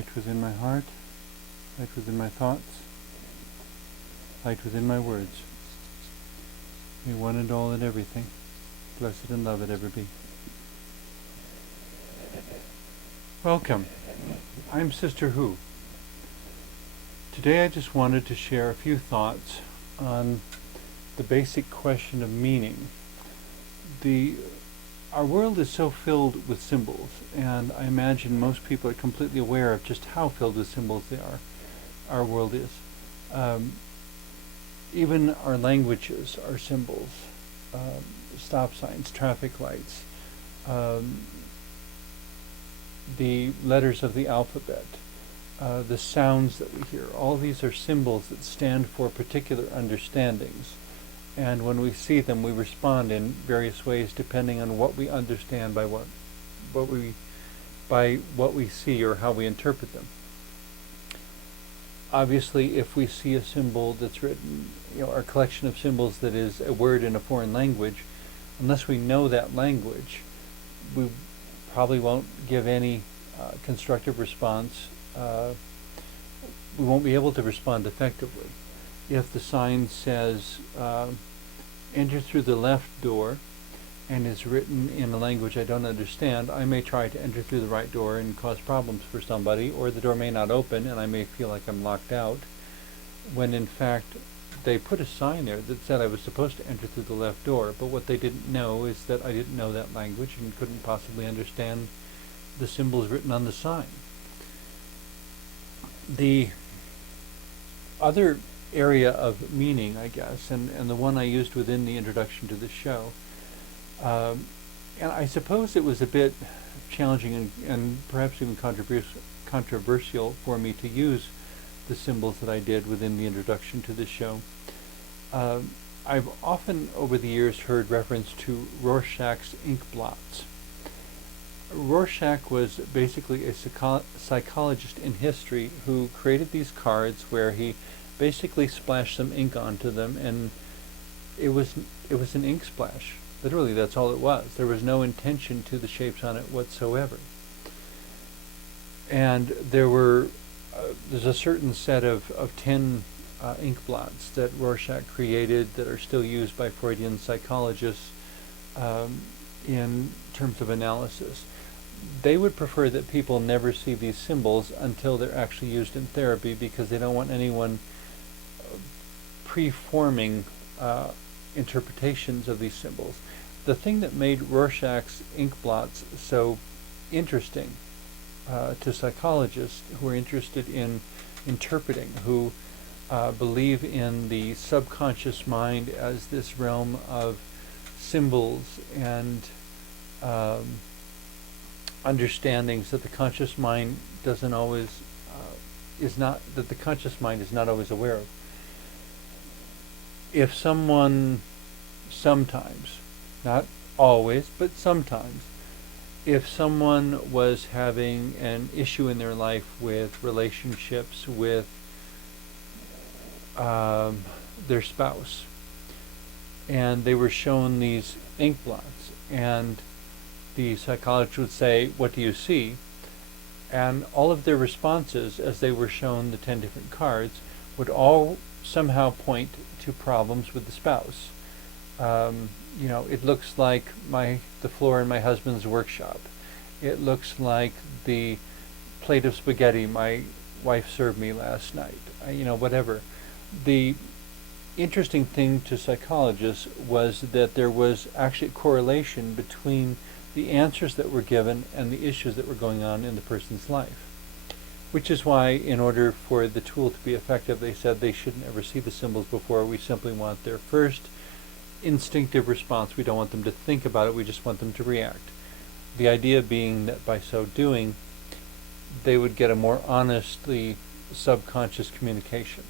Light within my heart, light within my thoughts, light within my words. May one and all and everything, blessed and loved ever be. Welcome. I'm Sister Who. Today I just wanted to share a few thoughts on the basic question of meaning. Our world is so filled with symbols, and I imagine most people are completely aware of just how filled with symbols our world is. Even our languages are symbols. Stop signs, traffic lights, the letters of the alphabet, the sounds that we hear. All these are symbols that stand for particular understandings. And when we see them, we respond in various ways depending on what we understand by what we see or how we interpret them. Obviously, if we see a symbol that's written, our collection of symbols that is a word in a foreign language, unless we know that language, we probably won't give any constructive response. We won't be able to respond effectively. If the sign says, enter through the left door, and is written in a language I don't understand, I may try to enter through the right door and cause problems for somebody, or the door may not open and I may feel like I'm locked out, when in fact they put a sign there that said I was supposed to enter through the left door, but what they didn't know is that I didn't know that language and couldn't possibly understand the symbols written on the sign. The other area of meaning, I guess, and the one I used within the introduction to the show, and I suppose it was a bit challenging and perhaps even controversial for me to use the symbols that I did within the introduction to this show. I've often over the years heard reference to Rorschach's Inkblots. Rorschach was basically a psychologist in history who created these cards where he basically splashed some ink onto them, and it was an ink splash. Literally, that's all it was. There was no intention to the shapes on it whatsoever. And there's a certain set of 10 ink blots that Rorschach created that are still used by Freudian psychologists in terms of analysis. They would prefer that people never see these symbols until they're actually used in therapy, because they don't want anyone preforming interpretations of these symbols. The thing that made Rorschach's ink blots so interesting to psychologists who are interested in interpreting, who believe in the subconscious mind as this realm of symbols and understandings that the conscious mind doesn't always that the conscious mind is not always aware of. If someone sometimes, not always, but sometimes, if someone was having an issue in their life with relationships with their spouse, and they were shown these ink blots, and the psychologist would say, "What do you see?" And all of their responses, as they were shown the 10 different cards, would all somehow point to problems with the spouse. It looks like the floor in my husband's workshop. It looks like the plate of spaghetti my wife served me last night. Whatever. The interesting thing to psychologists was that there was actually a correlation between the answers that were given and the issues that were going on in the person's life. Which is why, in order for the tool to be effective, they said they shouldn't ever see the symbols before. We simply want their first instinctive response. We don't want them to think about it, we just want them to react. The idea being that by so doing, they would get a more honestly subconscious communication.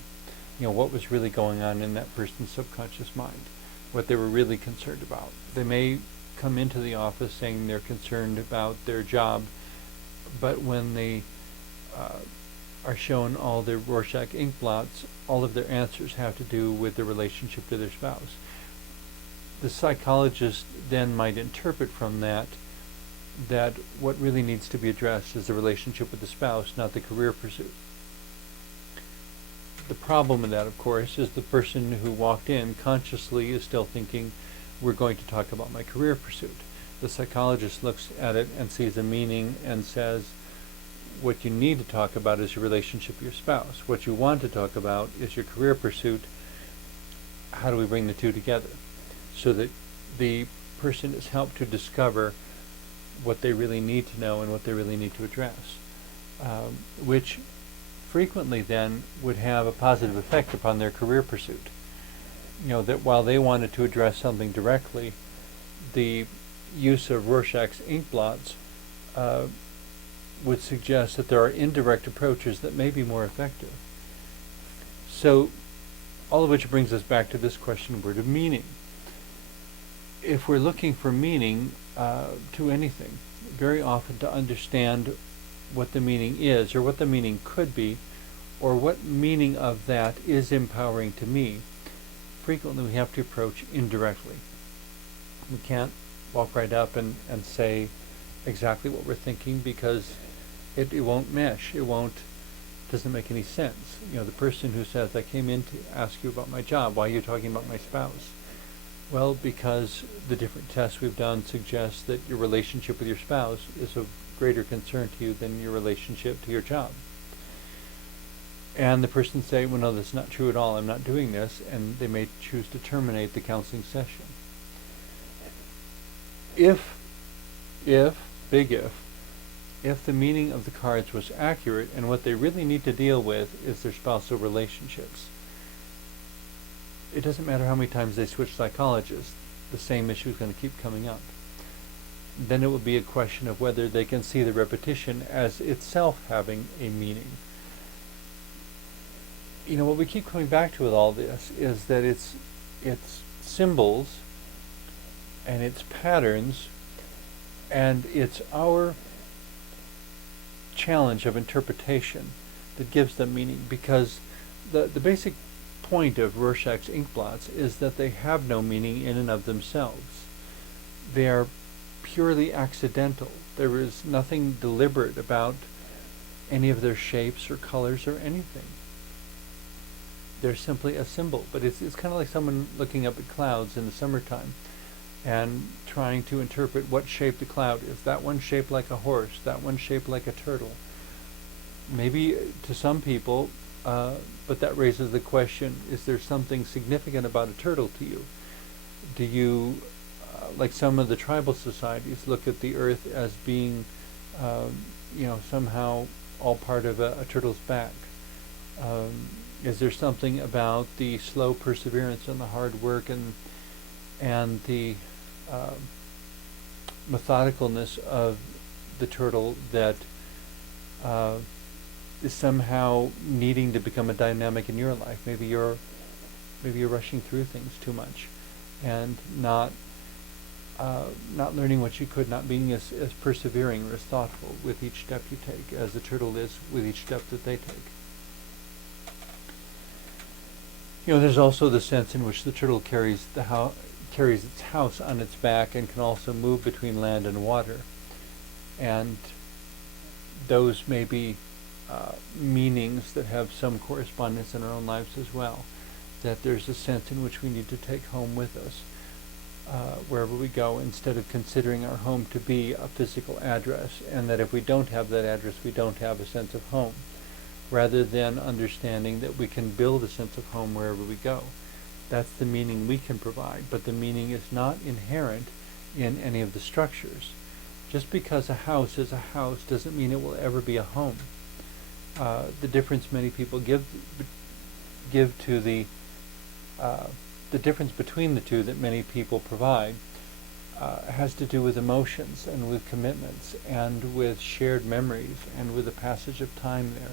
What was really going on in that person's subconscious mind, what they were really concerned about. They may come into the office saying they're concerned about their job, but when they are shown all their Rorschach ink blots, all of their answers have to do with their relationship to their spouse. The psychologist then might interpret from that that what really needs to be addressed is the relationship with the spouse, not the career pursuit. The problem in that, of course, is the person who walked in consciously is still thinking, we're going to talk about my career pursuit. The psychologist looks at it and sees a meaning and says, what you need to talk about is your relationship with your spouse. What you want to talk about is your career pursuit. How do we bring the two together so that the person is helped to discover what they really need to know and what they really need to address, which frequently then would have a positive effect upon their career pursuit. That while they wanted to address something directly, the use of Rorschach's Inkblots would suggest that there are indirect approaches that may be more effective. So, all of which brings us back to this question, word of meaning. If we're looking for meaning to anything, very often to understand what the meaning is, or what the meaning could be, or what meaning of that is empowering to me, frequently we have to approach indirectly. We can't walk right up and say exactly what we're thinking, because it won't mesh. Doesn't make any sense. The person who says, I came in to ask you about my job, why are you talking about my spouse? Well, because the different tests we've done suggest that your relationship with your spouse is of greater concern to you than your relationship to your job. And the person say, well, no, that's not true at all, I'm not doing this, and they may choose to terminate the counseling session. If the meaning of the cards was accurate and what they really need to deal with is their spousal relationships, it doesn't matter how many times they switch psychologists, the same issue is going to keep coming up. Then it will be a question of whether they can see the repetition as itself having a meaning. What we keep coming back to with all this is that it's symbols and it's patterns, and it's our challenge of interpretation that gives them meaning, because the basic point of Rorschach's Inkblots is that they have no meaning in and of themselves. They are purely accidental. There is nothing deliberate about any of their shapes or colors or anything. They're simply a symbol, but it's kind of like someone looking up at clouds in the summertime and trying to interpret what shape the cloud is. That one shaped like a horse, that one shaped like a turtle. Maybe to some people, but that raises the question, is there something significant about a turtle to you? Do you, like some of the tribal societies, look at the earth as being, somehow all part of a turtle's back? Is there something about the slow perseverance and the hard work and the methodicalness of the turtle that is somehow needing to become a dynamic in your life? Maybe you're rushing through things too much and not learning what you could, not being as persevering or as thoughtful with each step you take as the turtle is with each step that they take. There's also the sense in which the turtle carries its house on its back and can also move between land and water. And those may be meanings that have some correspondence in our own lives as well. That there's a sense in which we need to take home with us wherever we go, instead of considering our home to be a physical address, and that if we don't have that address, we don't have a sense of home, rather than understanding that we can build a sense of home wherever we go. That's the meaning we can provide, but the meaning is not inherent in any of the structures. Just because a house is a house doesn't mean it will ever be a home. The difference many people give to the difference between the two that many people provide has to do with emotions and with commitments and with shared memories and with the passage of time there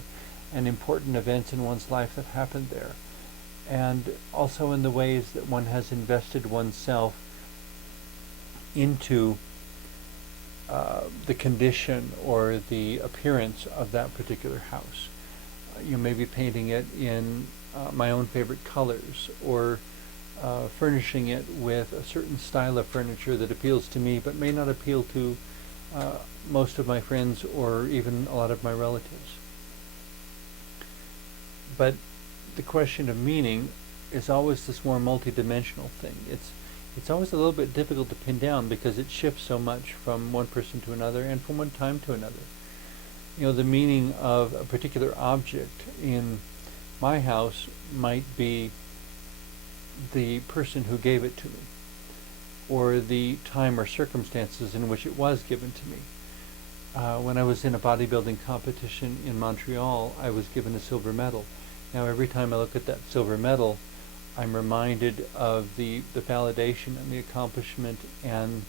and important events in one's life that happened there, and also in the ways that one has invested oneself into the condition or the appearance of that particular house. You may be painting it in my own favorite colors, or furnishing it with a certain style of furniture that appeals to me but may not appeal to most of my friends or even a lot of my relatives. But the question of meaning is always this more multidimensional thing. It's always a little bit difficult to pin down because it shifts so much from one person to another and from one time to another. The meaning of a particular object in my house might be the person who gave it to me, or the time or circumstances in which it was given to me. When I was in a bodybuilding competition in Montreal, I was given a silver medal. Now every time I look at that silver medal, I'm reminded of the validation and the accomplishment and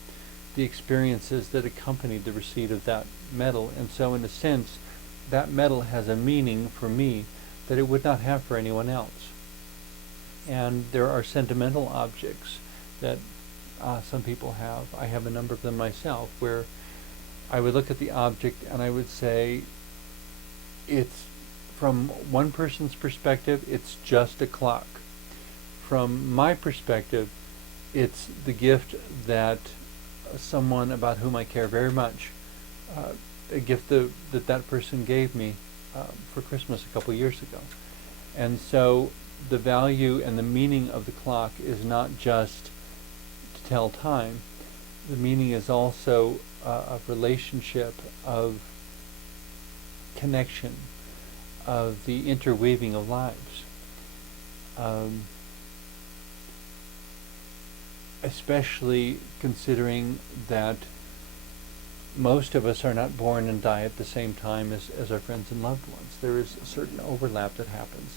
the experiences that accompanied the receipt of that medal. And so in a sense, that medal has a meaning for me that it would not have for anyone else. And there are sentimental objects that some people have. I have a number of them myself, where I would look at the object and I would say, it's from one person's perspective, it's just a clock. From my perspective, it's the gift that someone about whom I care very much, a gift that person gave me for Christmas a couple years ago. And so the value and the meaning of the clock is not just to tell time. The meaning is also of relationship, of connection, of the interweaving of lives. Especially considering that most of us are not born and die at the same time as our friends and loved ones. There is a certain overlap that happens.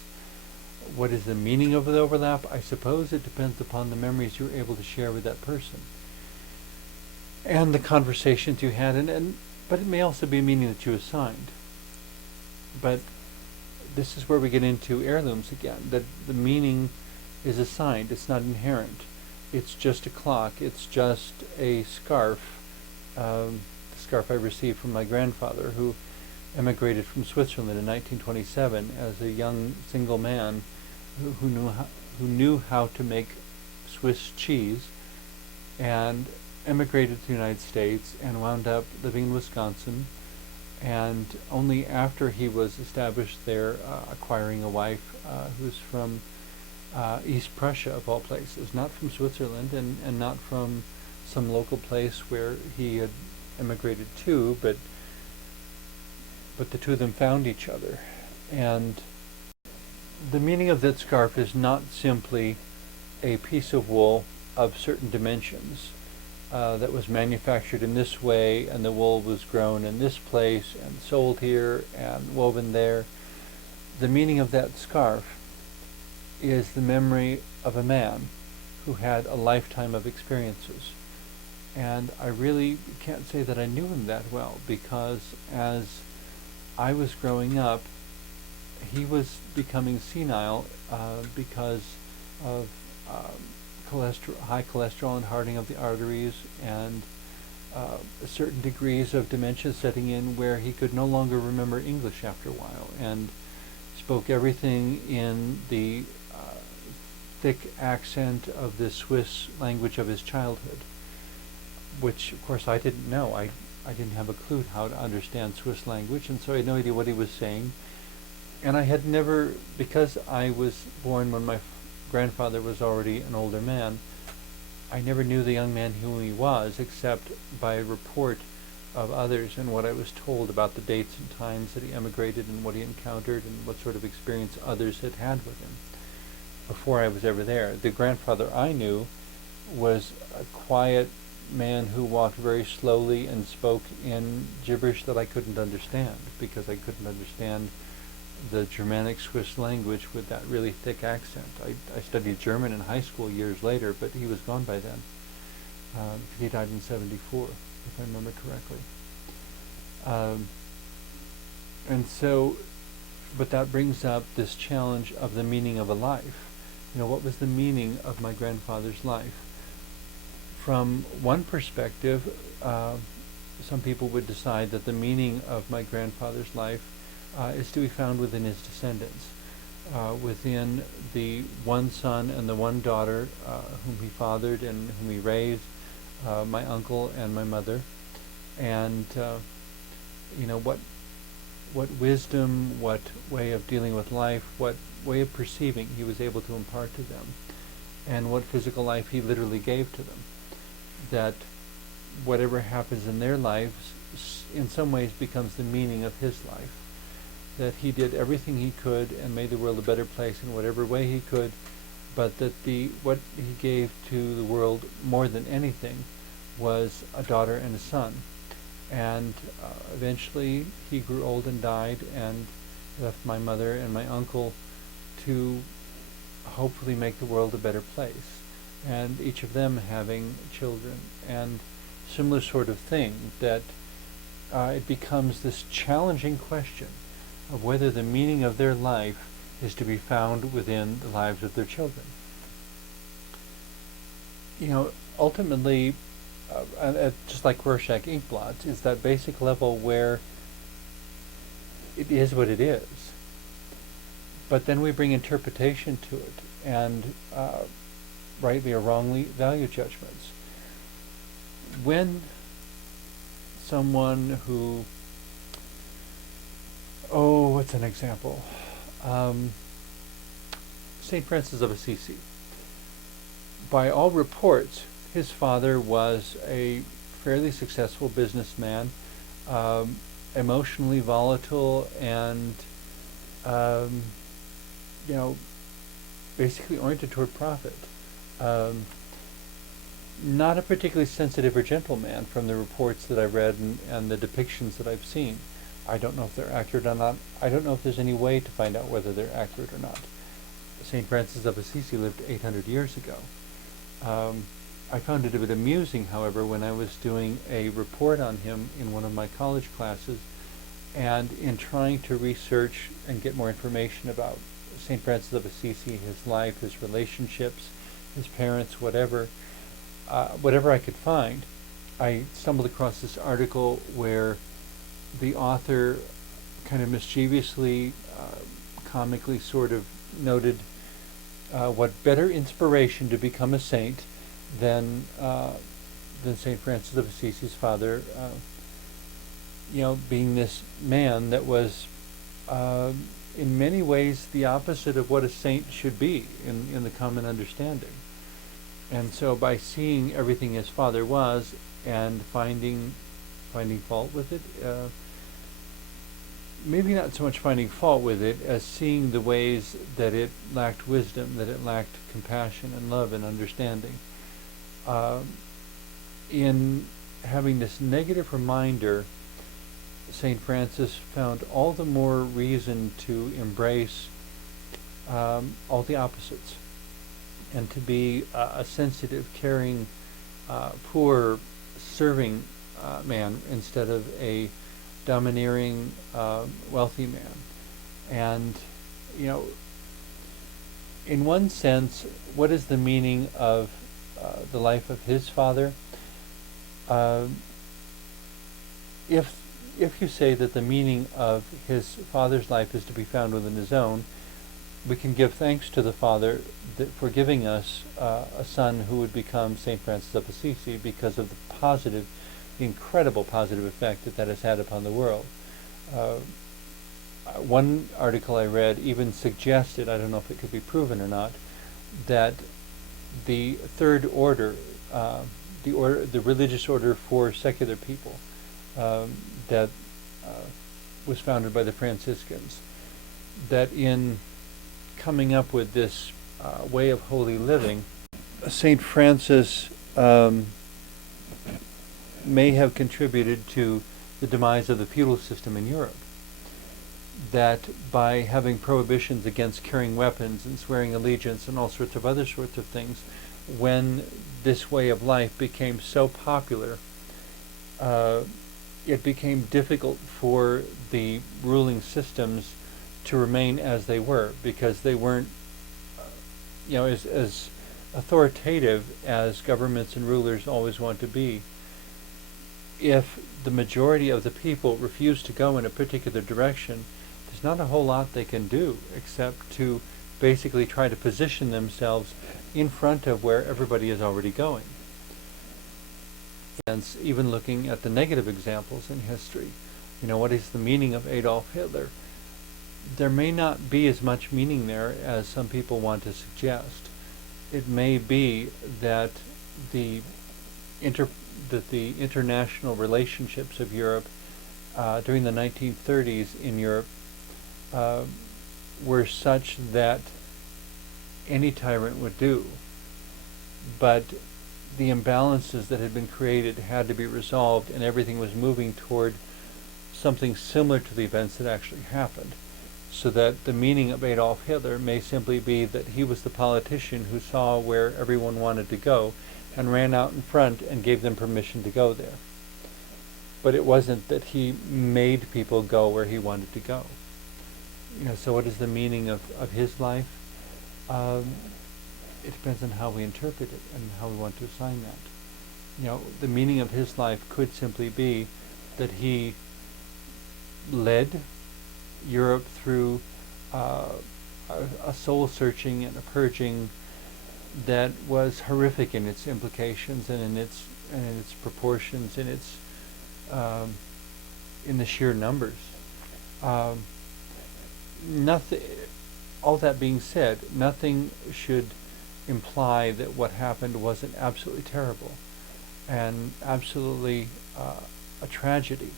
What is the meaning of the overlap? I suppose it depends upon the memories you're able to share with that person and the conversations you had, but it may also be a meaning that you assigned. But this is where we get into heirlooms again, that the meaning is assigned, it's not inherent. It's just a clock, it's just a scarf, the scarf I received from my grandfather, who emigrated from Switzerland in 1927 as a young single man who knew how to make Swiss cheese, and emigrated to the United States and wound up living in Wisconsin, and only after he was established there, acquiring a wife who's from East Prussia, of all places, not from Switzerland and not from some local place where he had emigrated to, but the two of them found each other. And the meaning of that scarf is not simply a piece of wool of certain dimensions that was manufactured in this way, and the wool was grown in this place and sold here and woven there. The meaning of that scarf is the memory of a man who had a lifetime of experiences. And I really can't say that I knew him that well, because as I was growing up, he was becoming senile because of high cholesterol and hardening of the arteries, and certain degrees of dementia setting in where he could no longer remember English after a while, and spoke everything in the thick accent of the Swiss language of his childhood, which of course I didn't know. I didn't have a clue how to understand Swiss language, and so I had no idea what he was saying. And I had never, because I was born when my grandfather was already an older man, I never knew the young man who he was, except by report of others and what I was told about the dates and times that he emigrated and what he encountered and what sort of experience others had had with him before I was ever there. The grandfather I knew was a quiet man who walked very slowly and spoke in gibberish that I couldn't understand, because I couldn't understand the Germanic Swiss language with that really thick accent. I studied German in high school years later, but he was gone by then. He died in 1974, if I remember correctly. And so, but that brings up this challenge of the meaning of a life. What was the meaning of my grandfather's life? From one perspective, some people would decide that the meaning of my grandfather's life is to be found within his descendants, within the one son and the one daughter whom he fathered and whom he raised, my uncle and my mother, and what wisdom, what way of dealing with life, what way of perceiving he was able to impart to them, and what physical life he literally gave to them. That whatever happens in their lives in some ways becomes the meaning of his life. That he did everything he could and made the world a better place in whatever way he could, but that what he gave to the world more than anything was a daughter and a son. And eventually he grew old and died, and left my mother and my uncle to hopefully make the world a better place, and each of them having children, and similar sort of thing, that it becomes this challenging question of whether the meaning of their life is to be found within the lives of their children. Ultimately, just like Rorschach Inkblots, is that basic level where it is what it is. But then we bring interpretation to it, and rightly or wrongly, value judgments. When someone who, what's an example? St. Francis of Assisi. By all reports, his father was a fairly successful businessman, emotionally volatile, and basically oriented toward profit. Not a particularly sensitive or gentle man from the reports that I've read and the depictions that I've seen. I don't know if they're accurate or not. I don't know if there's any way to find out whether they're accurate or not. St. Francis of Assisi lived 800 years ago. I found it a bit amusing, however, when I was doing a report on him in one of my college classes, and in trying to research and get more information about St. Francis of Assisi, his life, his relationships, his parents, whatever I could find, I stumbled across this article where the author kind of mischievously, comically sort of noted what better inspiration to become a saint than St. Francis of Assisi's father, being this man that was in many ways the opposite of what a saint should be in the common understanding. And so by seeing everything his father was and finding fault with it, maybe not so much finding fault with it as seeing the ways that it lacked wisdom, that it lacked compassion and love and understanding. In having this negative reminder, St. Francis found all the more reason to embrace all the opposites, and to be a sensitive, caring, poor, serving man instead of a domineering, wealthy man. And, in one sense, what is the meaning of the life of his father? If you say that the meaning of his father's life is to be found within his own, we can give thanks to the Father for giving us a son who would become St. Francis of Assisi, because of the incredible positive effect that has had upon the world. One article I read even suggested, I don't know if it could be proven or not, that the Third Order, the religious order for secular people, that was founded by the Franciscans, that in coming up with this way of holy living, St. Francis may have contributed to the demise of the feudal system in Europe. That by having prohibitions against carrying weapons and swearing allegiance and all sorts of other sorts of things, when this way of life became so popular, it became difficult for the ruling systems to remain as they were, because they weren't, as authoritative as governments and rulers always want to be. If the majority of the people refuse to go in a particular direction, there's not a whole lot they can do except to basically try to position themselves in front of where everybody is already going. And even looking at the negative examples in history, what is the meaning of Adolf Hitler? There may not be as much meaning there as some people want to suggest. It may be that the international relationships of Europe during the 1930s in Europe were such that any tyrant would do. But the imbalances that had been created had to be resolved, and everything was moving toward something similar to the events that actually happened. So that the meaning of Adolf Hitler may simply be that he was the politician who saw where everyone wanted to go and ran out in front and gave them permission to go there. But it wasn't that he made people go where he wanted to go. So what is the meaning of his life? It depends on how we interpret it and how we want to assign that. The meaning of his life could simply be that he led Europe through a soul-searching and a purging that was horrific in its implications and in its proportions, in the sheer numbers. Nothing. All that being said, nothing should imply that what happened wasn't absolutely terrible and absolutely a tragedy.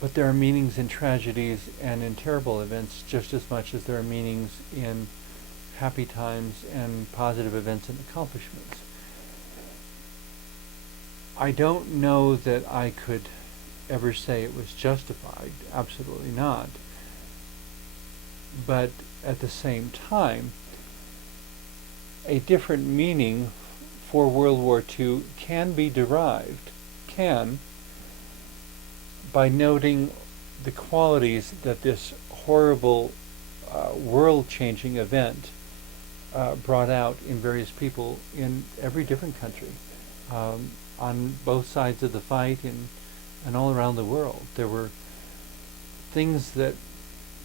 But there are meanings in tragedies and in terrible events just as much as there are meanings in happy times and positive events and accomplishments. I don't know that I could ever say it was justified, absolutely not. But at the same time, a different meaning for World War II can be derived, by noting the qualities that this horrible world-changing event brought out in various people in every different country, on both sides of the fight and all around the world. There were things that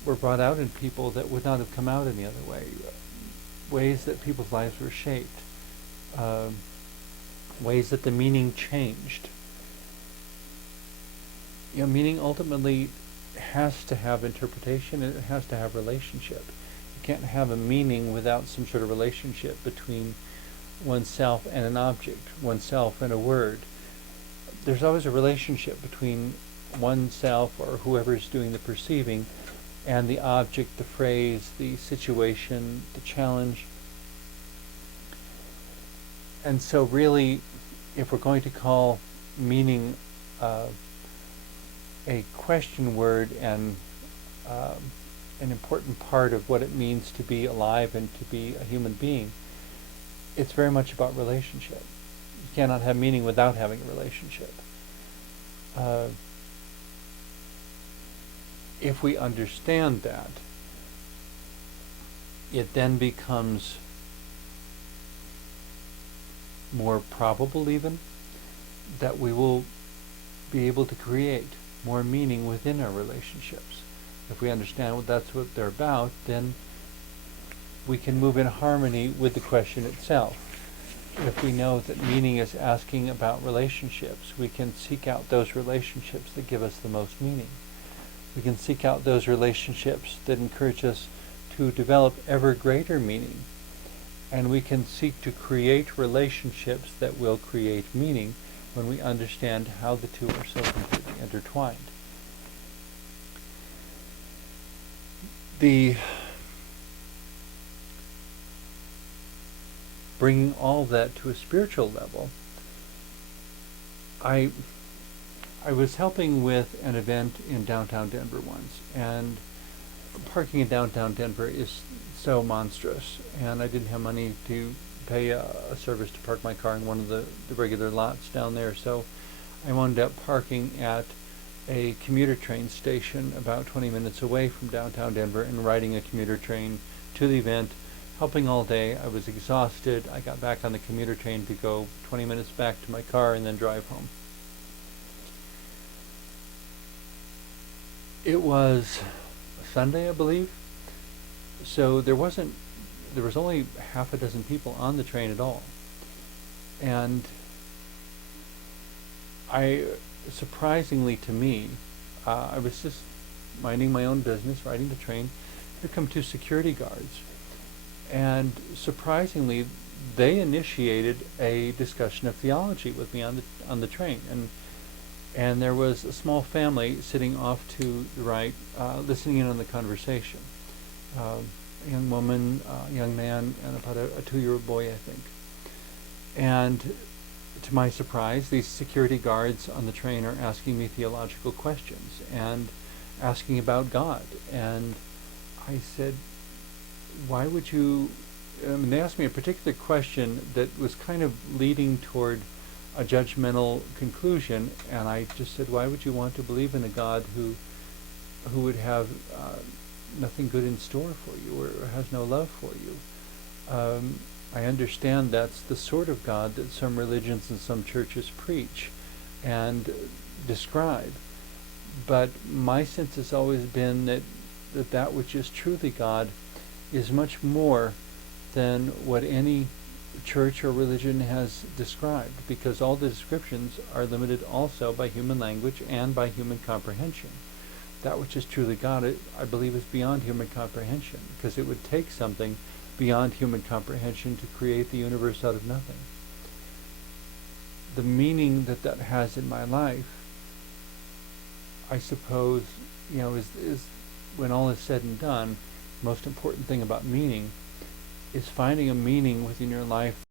were brought out in people that would not have come out any other way, ways that people's lives were shaped, ways that the meaning changed. Meaning ultimately has to have interpretation, and it has to have relationship. You can't have a meaning without some sort of relationship between oneself and an object, oneself and a word. There's always a relationship between oneself or whoever's doing the perceiving and the object, the phrase, the situation, the challenge. And so really, if we're going to call meaning a question word and an important part of what it means to be alive and to be a human being, it's very much about relationship. You cannot have meaning without having a relationship. If we understand that, it then becomes more probable even that we will be able to create more meaning within our relationships. If we understand that's what they're about, then we can move in harmony with the question itself. If we know that meaning is asking about relationships, we can seek out those relationships that give us the most meaning. We can seek out those relationships that encourage us to develop ever greater meaning. And we can seek to create relationships that will create meaning when we understand how the two are so completely intertwined. Bringing all that to a spiritual level, I was helping with an event in downtown Denver once, and parking in downtown Denver is so monstrous, and I didn't have money to pay a service to park my car in one of the regular lots down there, so I wound up parking at a commuter train station about 20 minutes away from downtown Denver and riding a commuter train to the event, helping all day. I was exhausted. I got back on the commuter train to go 20 minutes back to my car and then drive home. It was a Sunday, I believe, so there was only half a dozen people on the train at all. And surprisingly to me, I was just minding my own business, riding the train. Here come two security guards. And surprisingly, they initiated a discussion of theology with me on the train. And there was a small family sitting off to the right, listening in on the conversation. A young woman, young man, and about a 2-year-old boy, I think. And to my surprise, these security guards on the train are asking me theological questions and asking about God. And I said, why would you... they asked me a particular question that was kind of leading toward a judgmental conclusion, and I just said, why would you want to believe in a God who would have nothing good in store for you, or has no love for you? I understand that's the sort of God that some religions and some churches preach and describe, but my sense has always been that which is truly God is much more than what any church or religion has described, because all the descriptions are limited also by human language and by human comprehension. That which is truly God, I believe, is beyond human comprehension, because it would take something beyond human comprehension to create the universe out of nothing. The meaning that has in my life, I suppose, is when all is said and done, the most important thing about meaning is finding a meaning within your life